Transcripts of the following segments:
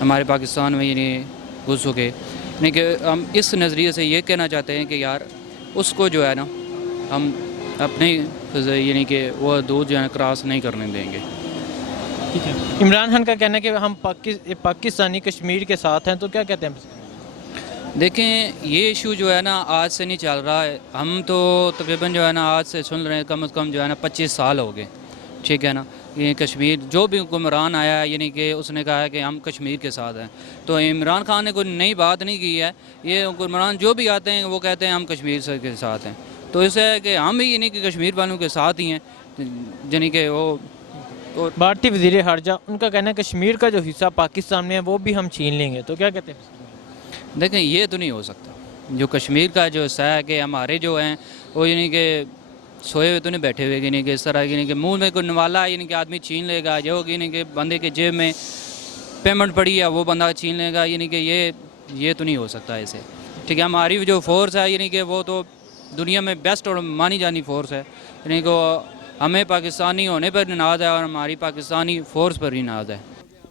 ہمارے پاکستان میں یعنی گھس چکے، یعنی کہ ہم اس نظریے سے یہ کہنا چاہتے ہیں کہ یار اس کو جو ہے نا ہم اپنی یعنی کہ وہ حدود جو ہے کراس نہیں کرنے دیں گے۔ ٹھیک ہے، عمران خان کا کہنا ہے کہ ہم پاکستانی کشمیر کے ساتھ ہیں، تو کیا کہتے ہیں؟ دیکھیں یہ ایشو جو ہے نا آج سے نہیں چل رہا ہے، ہم تو تقریباً جو ہے نا آج سے سن رہے ہیں کم از کم جو ہے نا 25 سال ہو گئے، ٹھیک ہے نا۔ یہ کشمیر جو بھی حکمران آیا ہے یعنی کہ اس نے کہا ہے کہ ہم کشمیر کے ساتھ ہیں، تو عمران خان نے کوئی نئی بات نہیں کی ہے، یہ حکمران جو بھی آتے ہیں وہ کہتے ہیں ہم کشمیر کے ساتھ ہیں، تو اس ہے کہ ہم بھی یعنی کہ کشمیر والوں کے ساتھ ہی ہیں، یعنی کہ وہ بھارتی وزیر خارجہ ان کا کہنا ہے کشمیر کا جو حصہ پاکستان میں ہے وہ بھی ہم چھین لیں گے، تو کیا کہتے ہیں؟ دیکھیں یہ تو نہیں ہو سکتا، جو کشمیر کا جو حصہ ہے کہ ہمارے جو ہیں وہ یعنی کہ سوئے ہوئے تو نہیں بیٹھے ہوئے، یعنی کہ اس طرح یعنی کہ منہ میں کوئی نوالا یعنی کہ آدمی چھین لے گا، جو یعنی کہ بندے کے جیب میں پیمنٹ پڑی ہے وہ بندہ چھین لے گا، یعنی کہ یہ تو نہیں ہو سکتا ایسے، ٹھیک ہے۔ ہماری جو فورس ہے یعنی کہ وہ تو دنیا میں بیسٹ اور مانی جانی فورس ہے، یعنی کہ ہمیں پاکستانی ہونے پر ناز ہے اور ہماری پاکستانی فورس پر ہی ناز ہے۔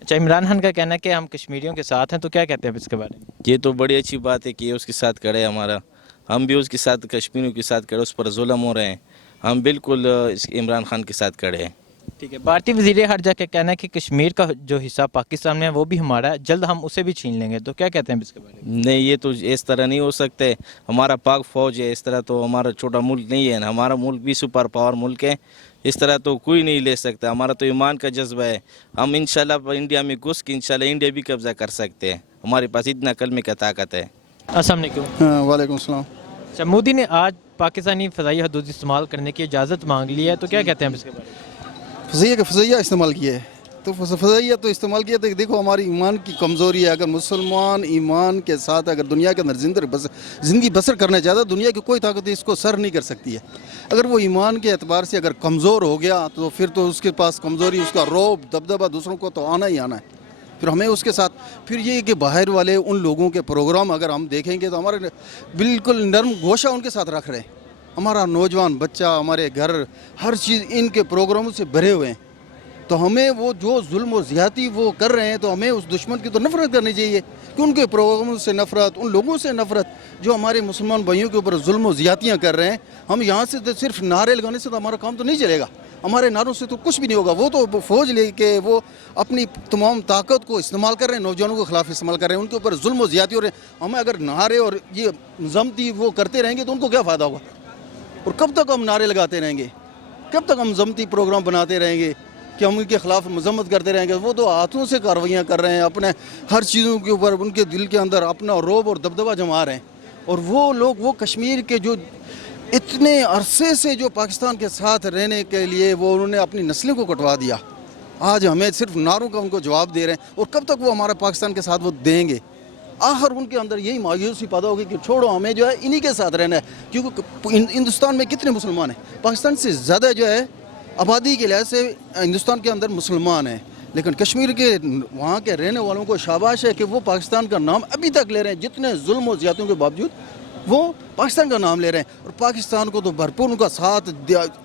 اچھا، عمران خان کا کہنا ہے کہ ہم کشمیریوں کے ساتھ ہیں، تو کیا کہتے ہیں اس کے بارے میں؟ یہ تو بڑی اچھی بات ہے کہ یہ اس کے ساتھ کھڑے ہمارا، ہم بھی اس کے ساتھ کشمیریوں کے ساتھ کھڑے، اس پر ظلم ہو رہے ہیں، ہم بالکل عمران خان کے ساتھ کھڑے ہیں۔ ٹھیک ہے، بھارتی وزیر خارجہ کا کہنا ہے کہ کشمیر کا جو حصہ پاکستان میں ہے وہ بھی ہمارا ہے، جلد ہم اسے بھی چھین لیں گے، تو کیا کہتے ہیں اس کے بارے میں؟ نہیں، یہ تو اس طرح نہیں ہو سکتے، ہمارا پاک فوج ہے، اس طرح تو ہمارا چھوٹا ملک نہیں ہے، ہمارا ملک بھی سپر پاور ملک ہے، اس طرح تو کوئی نہیں لے سکتا، ہمارا تو ایمان کا جذبہ ہے، ہم انشاءاللہ انڈیا میں گھس کے انشاءاللہ انڈیا بھی قبضہ کر سکتے ہیں، ہمارے پاس اتنا کلمے کا طاقت ہے۔ السلام علیکم۔ وعلیکم السلام۔ اچھا، مودی نے آج پاکستانی فضائی حدود استعمال کرنے کی اجازت مانگ لی ہے، تو کیا کہتے ہیں اس کے بارے میں؟ فضائیہ استعمال کیا ہے تو فضائیہ تو استعمال کیا تو دیکھو ہماری ایمان کی کمزوری ہے، اگر مسلمان ایمان کے ساتھ اگر دنیا کے اندر زندگی بسر کرنا چاہتا ہے، دنیا کی کوئی طاقت اس کو سر نہیں کر سکتی ہے۔ اگر وہ ایمان کے اعتبار سے اگر کمزور ہو گیا تو پھر تو اس کے پاس کمزوری، اس کا روب دبدبہ دوسروں کو تو آنا ہی آنا ہے، پھر ہمیں اس کے ساتھ پھر یہ کہ باہر والے ان لوگوں کے پروگرام اگر ہم دیکھیں گے تو ہمارے بالکل نرم گوشہ ان کے ساتھ رکھ رہے ہیں، ہمارا نوجوان بچہ، ہمارے گھر، ہر چیز ان کے پروگراموں سے بھرے ہوئے ہیں، تو ہمیں وہ جو ظلم و زیادتی وہ کر رہے ہیں تو ہمیں اس دشمن کی تو نفرت کرنی چاہیے کہ ان کے پروگراموں سے نفرت، ان لوگوں سے نفرت جو ہمارے مسلمان بھائیوں کے اوپر ظلم و زیادتیاں کر رہے ہیں۔ ہم یہاں سے تو صرف نعرے لگانے سے تو ہمارا کام تو نہیں چلے گا، ہمارے نعروں سے تو کچھ بھی نہیں ہوگا، وہ تو فوج لے کے وہ اپنی تمام طاقت کو استعمال کر رہے ہیں، نوجوانوں کے خلاف استعمال کر رہے ہیں، ان کے اوپر ظلم و زیادتی ہو رہے ہیں۔ ہمیں اگر نعرے اور یہ ضمتی وہ کرتے رہیں گے تو ان کو کیا فائدہ ہوگا؟ اور کب تک ہم نعرے لگاتے رہیں گے؟ کب تک ہم ضمتی پروگرام بناتے رہیں گے کہ ہم ان کے خلاف مذمت کرتے رہیں گے؟ وہ تو ہاتھوں سے کارروائیاں کر رہے ہیں، اپنے ہر چیزوں کے اوپر ان کے دل کے اندر اپنا روب اور دبدبہ جما رہے ہیں، اور وہ لوگ وہ کشمیر کے جو اتنے عرصے سے جو پاکستان کے ساتھ رہنے کے لیے وہ انہوں نے اپنی نسلوں کو کٹوا دیا، آج ہمیں صرف نعروں کا ان کو جواب دے رہے ہیں، اور کب تک وہ ہمارا پاکستان کے ساتھ وہ دیں گے؟ آخر ان کے اندر یہی مایوسی پیدا ہوگی کہ چھوڑو ہمیں جو ہے انہی کے ساتھ رہنا ہے، کیونکہ ہندوستان میں کتنے مسلمان ہیں؟ پاکستان سے زیادہ جو ہے آبادی کے لحاظ سے ہندوستان کے اندر مسلمان ہیں، لیکن کشمیر کے وہاں کے رہنے والوں کو شاباش ہے کہ وہ پاکستان کا نام ابھی تک لے رہے ہیں، جتنے ظلم و زیادتیوں کے باوجود وہ پاکستان کا نام لے رہے ہیں، اور پاکستان کو تو بھرپور ان کا ساتھ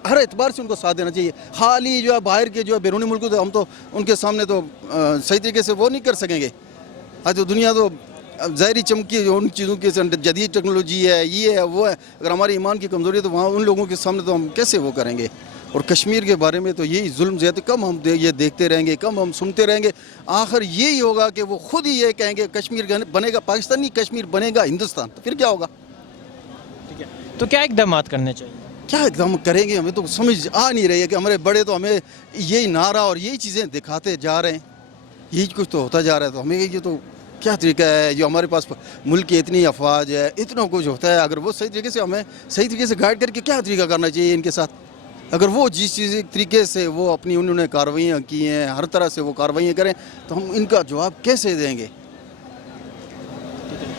ہر اعتبار سے ان کو ساتھ دینا چاہیے۔ خالی جو ہے باہر کے جو ہے بیرونی ملکوں تو ہم تو ان کے سامنے تو صحیح طریقے سے وہ نہیں کر سکیں گے، آج تو دنیا تو ظاہری چمکی ان چیزوں کے جدید ٹیکنالوجی ہے، یہ ہے وہ ہے، اگر ہماری ایمان کی کمزوری ہے تو وہاں ان لوگوں کے سامنے تو ہم کیسے وہ کریں گے؟ اور کشمیر کے بارے میں تو یہی ظلم زیادتی کم ہم یہ دیکھتے رہیں گے، کم ہم سنتے رہیں گے، آخر یہی ہوگا کہ وہ خود ہی یہ کہیں گے کشمیر بنے گا پاکستانی، کشمیر بنے گا ہندوستان، تو پھر کیا ہوگا؟ ٹھیک ہے، تو کیا اقدامات کرنے چاہیے؟ کیا اقدام کریں گے؟ ہمیں تو سمجھ آ نہیں رہی ہے کہ ہمارے بڑے تو ہمیں یہی نعرہ اور یہی چیزیں دکھاتے جا رہے ہیں، یہی کچھ تو ہوتا جا رہا ہے، تو ہمیں یہ تو کیا طریقہ ہے؟ جو ہمارے پاس ملک کی اتنی افواج ہے، اتنا کچھ ہوتا ہے، اگر وہ صحیح طریقے سے ہمیں صحیح طریقے سے گائیڈ کر کے کیا طریقہ کرنا چاہیے ان کے ساتھ؟ اگر وہ جس چیز طریقے سے وہ اپنی انہوں نے کارروائیاں کی ہیں، ہر طرح سے وہ کارروائیاں کریں، تو ہم ان کا جواب کیسے دیں گے؟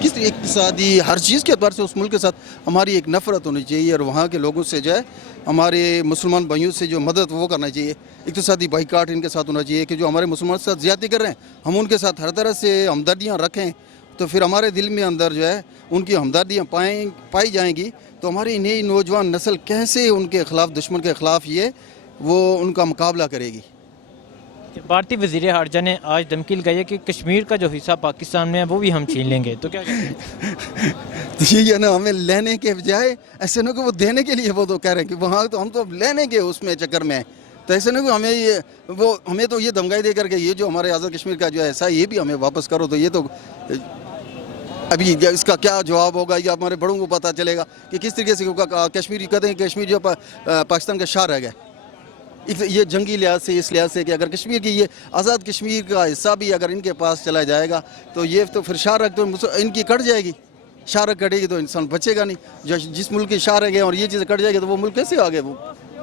کس اقتصادی ہر چیز کے اعتبار سے اس ملک کے ساتھ ہماری ایک نفرت ہونی چاہیے، اور وہاں کے لوگوں سے جو ہے ہمارے مسلمان بھائیوں سے جو مدد وہ کرنا چاہیے، اقتصادی بائیکاٹ ان کے ساتھ ہونا چاہیے کہ جو ہمارے مسلمان کے ساتھ زیادتی کر رہے ہیں ہم ان کے ساتھ ہر طرح سے ہمدردیاں رکھیں، تو پھر ہمارے دل میں اندر جو ہے ان کی ہمدردیاں پائی جائیں گی، تو ہماری نئی نوجوان نسل کیسے ان کے خلاف، دشمن کے خلاف یہ وہ ان کا مقابلہ کرے گی؟ بھارتی وزیر خارجہ نے آج دھمکی لگائی ہے کہ کشمیر کا جو حصہ پاکستان میں ہے وہ بھی ہم چھین لیں گے، تو کیا کہتے ہیں؟ یہ ہے نا، ہمیں لینے کے بجائے ایسے نہ کہ وہ دینے کے لیے وہ تو کہہ رہے ہیں کہ وہاں تو ہم تو اب لینے کے اس میں چکر میں ہیں، تو ایسے نہ کہ ہمیں تو یہ دھمکائی دے کر کے یہ جو ہمارے آزاد کشمیر کا جو ہے ایسا یہ بھی ہمیں واپس کرو، تو یہ تو ابھی اس کا کیا جواب ہوگا یہ ہمارے بڑوں کو پتہ چلے گا کہ کس طریقے سے کشمیری کہتے ہیں کشمیر جو پاکستان کا شاہ رہ گیا یہ جنگی لحاظ سے، اس لحاظ سے کہ اگر کشمیر کی یہ آزاد کشمیر کا حصہ بھی اگر ان کے پاس چلا جائے گا تو یہ تو پھر شاہ رکھ تو ان کی کٹ جائے گی، شاہ رکھ کٹے گی تو انسان بچے گا نہیں، جس ملک کی شاہ رہ گئے اور یہ چیزیں کٹ جائے گی تو وہ ملک کیسے آگے وہ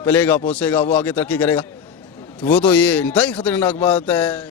پلے گا پوسے گا، وہ آگے ترقی کرے گا، تو وہ تو یہ انتہائی خطرناک بات ہے۔